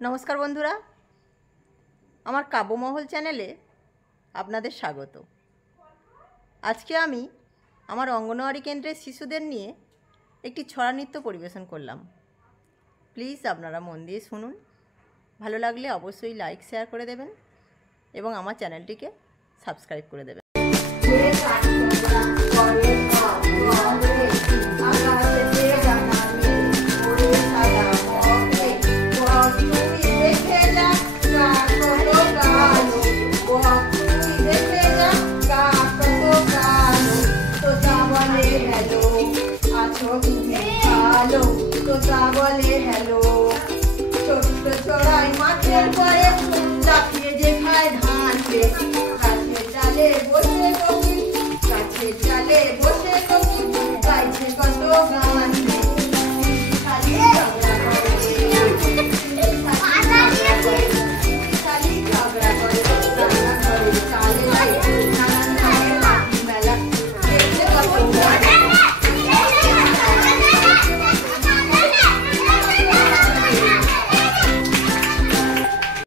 নমস্কার বন্ধুরা, আমার কাব্যমহল চ্যানেলে আপনাদের স্বাগত। আজকে আমি আমার অঙ্গনওয়াড়ি কেন্দ্রের শিশুদের নিয়ে একটি ছড়া নৃত্য পরিবেশন করলাম। প্লিজ আপনারা মন দিয়ে শুনুন। ভালো লাগলে অবশ্যই লাইক শেয়ার করে দেবেন এবং আমার চ্যানেলটিকে সাবস্ক্রাইব করে দেবেন। তোতা বলে হ্যালো, ছোট্ট চড়াই মাঠের